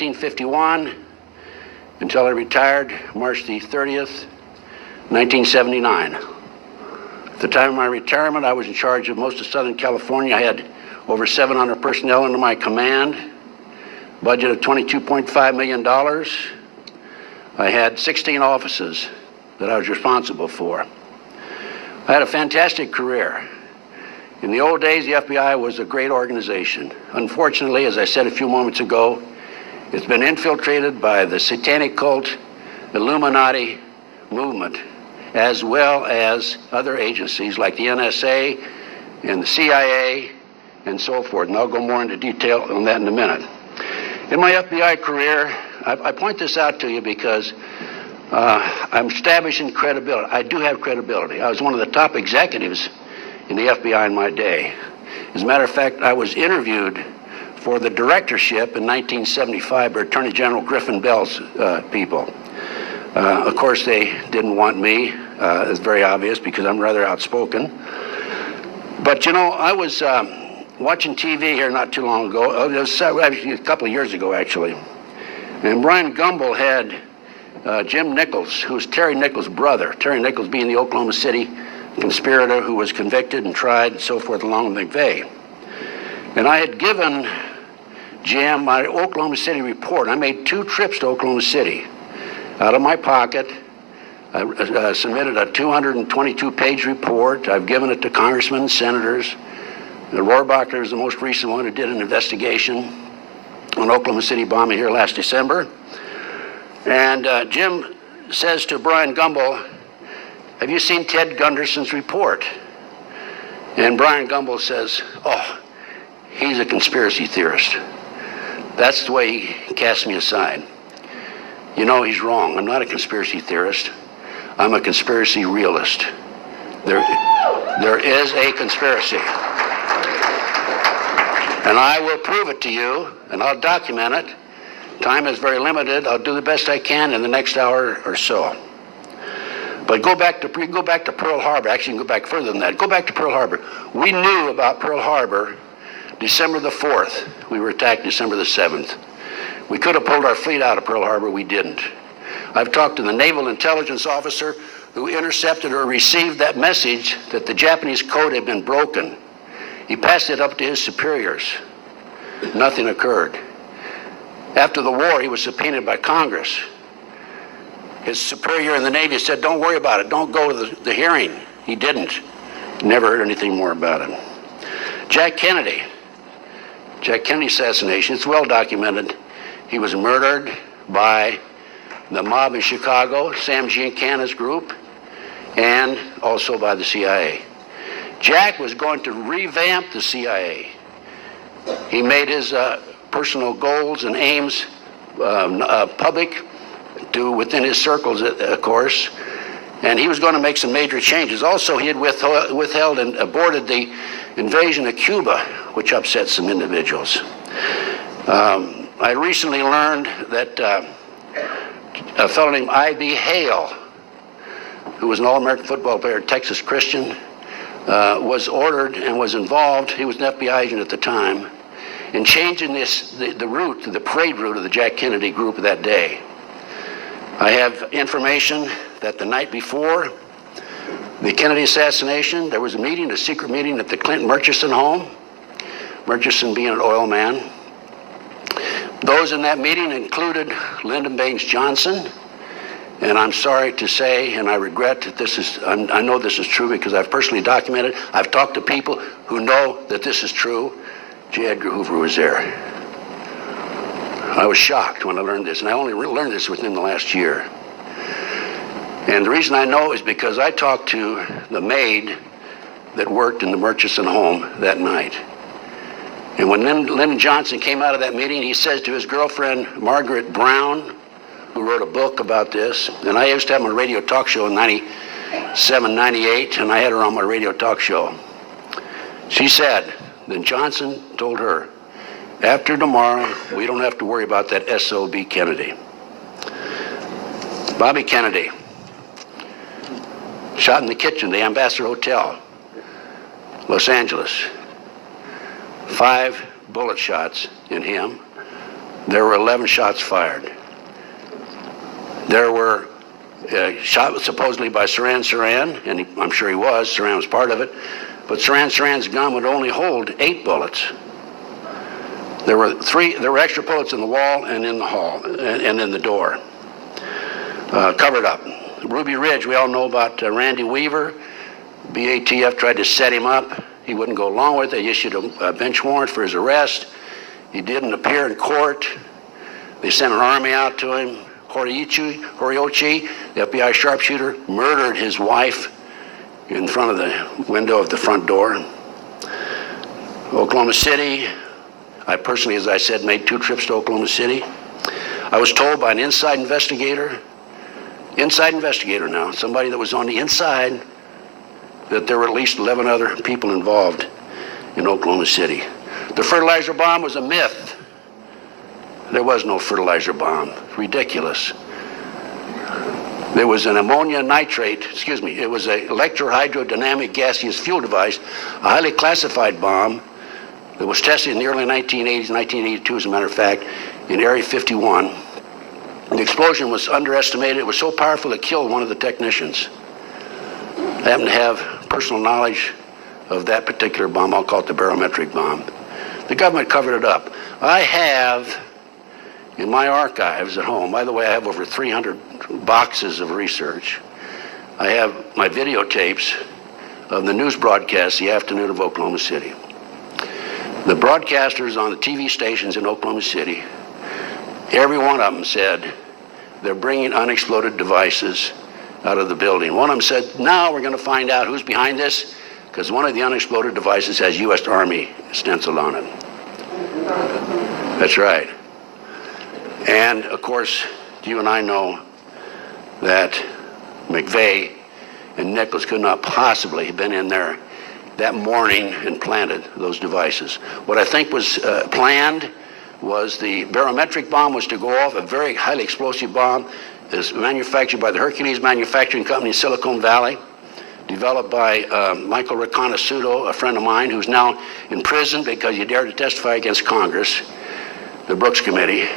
1951 until I retired March the 30th, 1979. At the time of my retirement, I was in charge of most of Southern California. I had over 700 personnel under my command, budget of $22.5 million. I had 16 offices that I was responsible for. I had a fantastic career. In the old days, the FBI was a great organization. Unfortunately, as I said a few moments ago, it's been infiltrated by the satanic cult, Illuminati movement, as well as other agencies like the NSA and the CIA and so forth. And I'll go more into detail on that in a minute. In my FBI career, I point this out to you because I'm establishing credibility. I do have credibility. I was one of the top executives in the FBI in my day. As a matter of fact, I was interviewed for the directorship in 1975 by Attorney General Griffin Bell's people. Of course, they didn't want me. It's very obvious because I'm rather outspoken. But, you know, I was watching TV here not too long ago. It was actually a couple of years ago, actually. And Brian Gumbel had Jim Nichols, who was Terry Nichols' brother, Terry Nichols being the Oklahoma City conspirator who was convicted and tried and so forth along with McVeigh. And I had given Jim my Oklahoma City report. I made 2 trips to Oklahoma City. Out of my pocket, I submitted a 222-page report. I've given it to congressmen, senators. Rohrabacher is the most recent one who did an investigation on Oklahoma City bombing here last December. And Jim says to Brian Gumbel, "Have you seen Ted Gunderson's report?" And Brian Gumbel says, "Oh, he's a conspiracy theorist." That's the way he cast me aside. You know, he's wrong. I'm not a conspiracy theorist. I'm a conspiracy realist. There is a conspiracy. And I will prove it to you, and I'll document it. Time is very limited. I'll do the best I can in the next hour or so. But go back to Pearl Harbor. Actually, you can go back further than that. Go back to Pearl Harbor. We knew about Pearl Harbor December the 4th. We were attacked December the 7th. We could have pulled our fleet out of Pearl Harbor. We didn't. I've talked to the naval intelligence officer who intercepted or received that message that the Japanese code had been broken. He passed it up to his superiors. Nothing occurred. After the war, he was subpoenaed by Congress. His superior in the Navy said, "Don't worry about it. Don't go to the hearing." He didn't. Never heard anything more about it. Jack Kennedy assassination, it's well documented. He was murdered by the mob in Chicago, Sam Giancana's group, and also by the CIA. Jack was going to revamp the CIA. He made his personal goals and aims public, within his circles, of course, and he was going to make some major changes. Also, he had withheld and aborted the invasion of Cuba, which upset some individuals. I recently learned that a fellow named I.B. Hale, who was an All-American football player, Texas Christian, was ordered and was involved, he was an FBI agent at the time, in changing the parade route of the Jack Kennedy group of that day. I have information that the night before the Kennedy assassination, there was a secret meeting at the Clinton Murchison home, Murchison being an oil man. Those in that meeting included Lyndon Baines Johnson, and I'm sorry to say, and I regret that I know this is true because I've personally documented, I've talked to people who know that this is true. J. Edgar Hoover was there. I was shocked when I learned this, and I only learned this within the last year. And the reason I know is because I talked to the maid that worked in the Murchison home that night. And when Lyndon Johnson came out of that meeting, he says to his girlfriend, Margaret Brown, who wrote a book about this, and I used to have my radio talk show in 97, 98, and I had her on my radio talk show. She said, then Johnson told her, after tomorrow, we don't have to worry about that SOB Kennedy. Bobby Kennedy, shot in the kitchen, the Ambassador Hotel, Los Angeles. 5 bullet shots in him. There were 11 shots fired. There were shot supposedly by Saran, and I'm sure he was. Saran was part of it. But Saran's gun would only hold 8 bullets. There were extra bullets in the wall and in the hall and in the door, covered up. Ruby Ridge, we all know about Randy Weaver. BATF tried to set him up. He wouldn't go along with it. They issued a bench warrant for his arrest. He didn't appear in court. They sent an army out to him. Horiochi, the FBI sharpshooter, murdered his wife in front of the window of the front door. Oklahoma City, I personally, as I said, made 2 trips to Oklahoma City. I was told by an inside investigator now, somebody that was on the inside, that there were at least 11 other people involved in Oklahoma City. The fertilizer bomb was a myth. There was no fertilizer bomb. Ridiculous. There was an ammonia nitrate, it was an electrohydrodynamic gaseous fuel device, a highly classified bomb that was tested in the early 1980s, 1982 as a matter of fact, in Area 51. The explosion was underestimated. It was so powerful it killed one of the technicians. I happen to have personal knowledge of that particular bomb. I'll call it the barometric bomb. The government covered it up. I have in my archives at home, by the way, I have over 300 boxes of research. I have my videotapes of the news broadcast the afternoon of Oklahoma City. The broadcasters on the TV stations in Oklahoma City, every one of them said they're bringing unexploded devices out of the building. One of them said, now we're going to find out who's behind this, because one of the unexploded devices has U.S. Army stenciled on it. That's right. And, of course, you and I know that McVeigh and Nichols could not possibly have been in there that morning and planted those devices. What I think was planned was the barometric bomb was to go off, a very highly explosive bomb. Is manufactured by the Hercules Manufacturing Company in Silicon Valley, developed by Michael Riconosciuto, a friend of mine who's now in prison because he dared to testify against Congress, the Brooks Committee.